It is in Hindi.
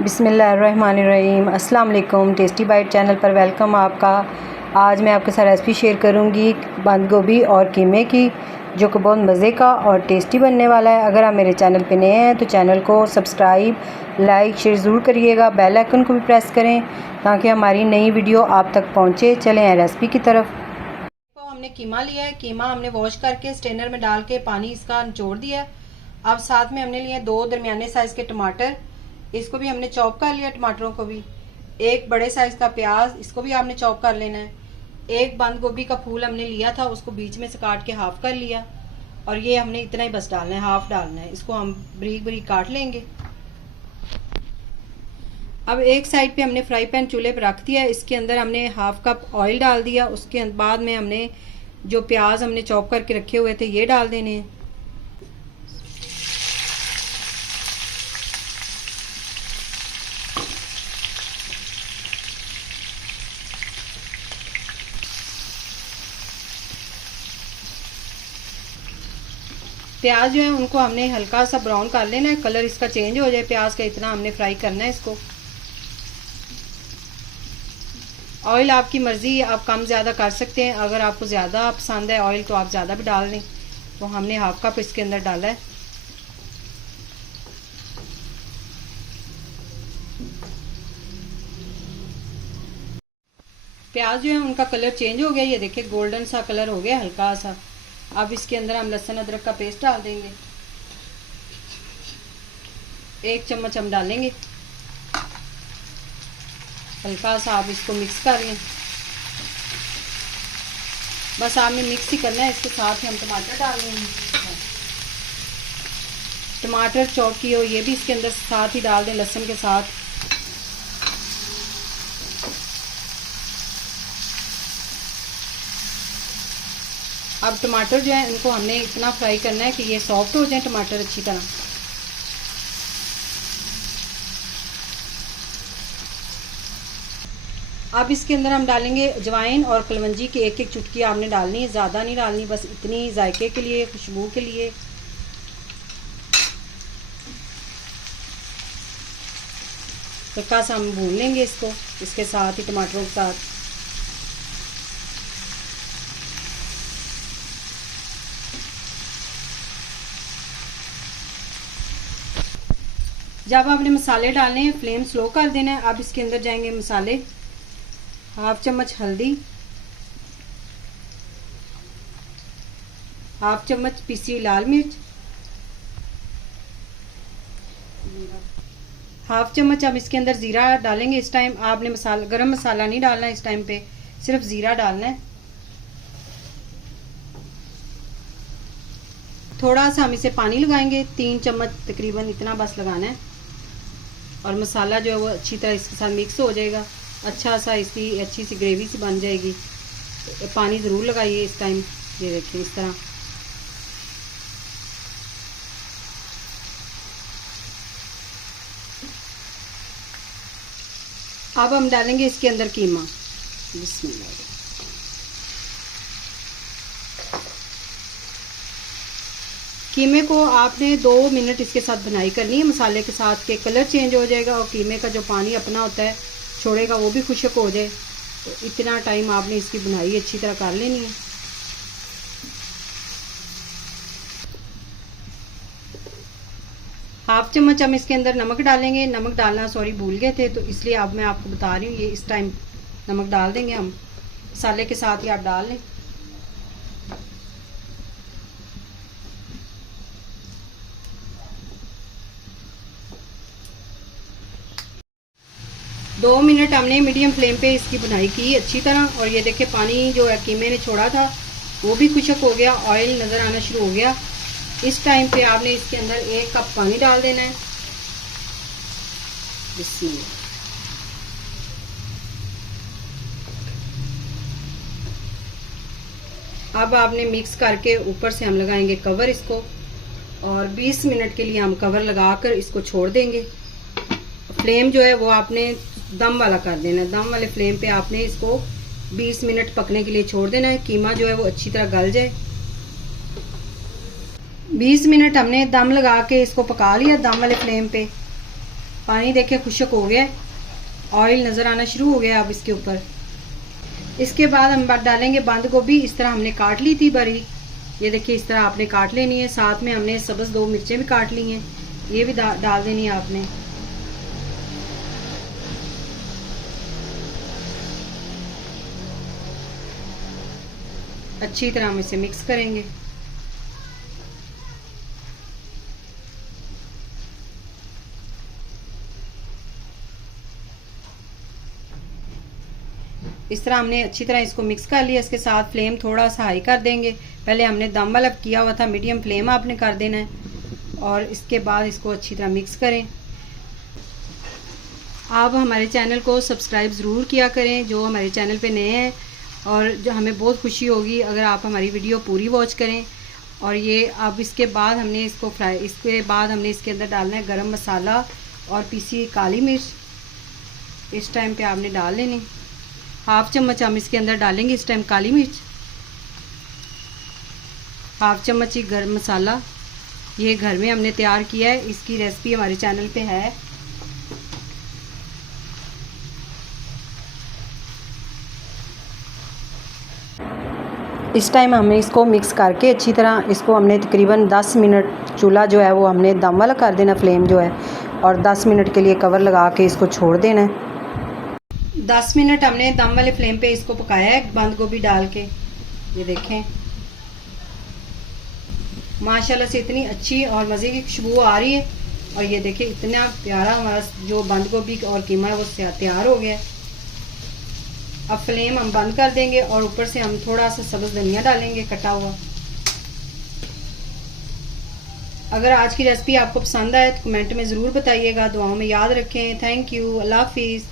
बिस्मिल्लाहिर्रहमानिर्रहीम। अस्सलाम वालेकुम। टेस्टी बाइट चैनल पर वेलकम आपका। आज मैं आपके साथ रेसिपी शेयर करूंगी बंद गोभी और कीमे की, जो कि बहुत मज़े का और टेस्टी बनने वाला है। अगर आप मेरे चैनल पे नए हैं तो चैनल को सब्सक्राइब, लाइक, शेयर ज़रूर करिएगा। बेल आइकन को भी प्रेस करें ताकि हमारी नई वीडियो आप तक पहुँचे। चलें हैं रेसिपी की तरफ। तो हमने कीमा लिया है। कीमा हमने वॉश करके स्ट्रेनर में डाल के पानी इसका निचोड़ दिया। अब साथ में हमने लिए 2 दरमियाने साइज़ के टमाटर, इसको भी हमने चॉप कर लिया। टमाटरों को भी, एक बड़े साइज का प्याज, इसको भी आपने चॉप कर लेना है। एक बंद गोभी का फूल हमने लिया था, उसको बीच में से काट के हाफ कर लिया। और ये हमने इतना ही बस डालना है, हाफ डालना है। इसको हम बारीक बारीक काट लेंगे। अब एक साइड पे हमने फ्राई पैन चूल्हे पर रख दिया। इसके अंदर हमने हाफ कप ऑयल डाल दिया। उसके बाद में हमने जो प्याज हमने चॉप करके रखे हुए थे ये डाल देने हैं। प्याज जो है उनको हमने हल्का सा ब्राउन कर लेना है, कलर इसका चेंज हो जाए प्याज का, इतना हमने फ्राई करना है इसको। ऑयल आपकी मर्ज़ी, आप कम ज़्यादा कर सकते हैं। अगर आपको ज़्यादा पसंद है ऑयल तो आप ज़्यादा भी डाल दें। तो हमने हाफ कप इसके अंदर डाला है। प्याज जो है उनका कलर चेंज हो गया, ये देखिए गोल्डन सा कलर हो गया हल्का सा। अब इसके अंदर हम लहसुन अदरक का पेस्ट डाल देंगे। 1 चम्मच हम डालेंगे। हल्का सा आप इसको मिक्स कर लें। बस आपने मिक्स ही करना है। इसके साथ ही हम टमाटर डाल लेंगे। टमाटर चॉप किए हो ये भी इसके अंदर साथ ही डाल दें, लहसुन के साथ। अब टमाटर जो है इनको हमने इतना फ्राई करना है कि ये सॉफ्ट हो जाए टमाटर अच्छी तरह। अब इसके अंदर हम डालेंगे अजवाइन और कलवंजी की 1-1 चुटकी आपने डालनी है, ज़्यादा नहीं डालनी, बस इतनी जायके के लिए, खुशबू के लिए। हल्का सा हम भून लेंगे इसको, इसके साथ ही टमाटरों के साथ। जब आपने मसाले डालने हैं फ्लेम स्लो कर देना है। अब इसके अंदर जाएंगे मसाले। हाफ चम्मच हल्दी, हाफ चम्मच पीसी लाल मिर्च, हाफ चम्मच अब इसके अंदर ज़ीरा डालेंगे। इस टाइम आपने मसाला, गरम मसाला नहीं डालना इस टाइम पे, सिर्फ ज़ीरा डालना है। थोड़ा सा हम इसे पानी लगाएंगे, 3 चम्मच तकरीबन, इतना बस लगाना है। और मसाला जो है वो अच्छी तरह इसके साथ मिक्स हो जाएगा। अच्छा सा इसकी अच्छी सी ग्रेवी सी बन जाएगी। तो पानी ज़रूर लगाइए इस टाइम। ये देखिए इस तरह। अब हम डालेंगे इसके अंदर कीमा। बिस्मिल्लाह। कीमे को आपने 2 मिनट इसके साथ बनाई करनी है मसाले के साथ, के कलर चेंज हो जाएगा और कीमे का जो पानी अपना होता है छोड़ेगा, वो भी खुश्क हो जाए। तो इतना टाइम आपने इसकी बनाई अच्छी तरह कर लेनी है। हाफ चम्मच हम इसके अंदर नमक डालेंगे। नमक डालना सॉरी भूल गए थे, तो इसलिए अब मैं आपको बता रही हूँ। ये इस टाइम नमक डाल देंगे हम, मसाले के साथ ही आप डाल लें। दो मिनट हमने मीडियम फ्लेम पे इसकी बुनाई की अच्छी तरह। और ये देखिए पानी जो है कीमे ने छोड़ा था वो भी खुश्क हो गया, ऑयल नज़र आना शुरू हो गया। इस टाइम पे आपने इसके अंदर 1 कप पानी डाल देना है। बिस्मिल्लाह। अब आपने मिक्स करके ऊपर से हम लगाएंगे कवर इसको, और 20 मिनट के लिए हम कवर लगाकर इसको छोड़ देंगे। फ्लेम जो है वो आपने दम वाला कर देना है। दम वाले फ्लेम पे आपने इसको 20 मिनट पकने के लिए छोड़ देना है। कीमा जो है वो अच्छी तरह गल जाए। 20 मिनट हमने दम लगा के इसको पका लिया दम वाले फ्लेम पे। पानी देखे खुश्क हो गया, ऑयल नज़र आना शुरू हो गया अब इसके ऊपर। इसके बाद हम डालेंगे बंद गोभी। इस तरह हमने काट ली थी बारीक, ये देखिए इस तरह आपने काट लेनी है। साथ में हमने सब्ज़ 2 मिर्चें भी काट ली हैं, ये भी डाल देनी है आपने। अच्छी तरह हम इसे मिक्स करेंगे। इस तरह हमने अच्छी तरह इसको मिक्स कर लिया। इसके साथ फ्लेम थोड़ा सा हाई कर देंगे। पहले हमने दम वाला किया हुआ था, मीडियम फ्लेम आपने कर देना है और इसके बाद इसको अच्छी तरह मिक्स करें। आप हमारे चैनल को सब्सक्राइब ज़रूर किया करें जो हमारे चैनल पे नए हैं, और जो हमें बहुत खुशी होगी अगर आप हमारी वीडियो पूरी वॉच करें। और ये अब इसके बाद हमने इसके बाद हमने इसके अंदर डालना है गरम मसाला और पीसी काली मिर्च। इस टाइम पे आपने डाल लेनी, 1/2 चम्मच हम इसके अंदर डालेंगे इस टाइम काली मिर्च, 1/2 चम्मच ही गरम मसाला। ये घर में हमने तैयार किया है, इसकी रेसिपी हमारे चैनल पे है। इस टाइम हमें इसको मिक्स करके अच्छी तरह इसको हमने तकरीबन 10 मिनट चूल्हा जो है वो हमने दम वाला कर देना, फ्लेम जो है, और 10 मिनट के लिए कवर लगा के इसको छोड़ देना है। 10 मिनट हमने दम वाले फ्लेम पे इसको पकाया है बंद गोभी डाल के। ये देखें माशाल्लाह से इतनी अच्छी और मज़े की खुशबू आ रही है। और ये देखें इतना प्यारा हमारा जो बंद गोभी और कीमा है वो तैयार हो गया है। अब फ्लेम हम बंद कर देंगे और ऊपर से हम थोड़ा सा सब्ज़ धनिया डालेंगे कटा हुआ। अगर आज की रेसिपी आपको पसंद आए तो कमेंट में ज़रूर बताइएगा। दुआओं में याद रखें। Thank you. अल्लाह हाफिज़।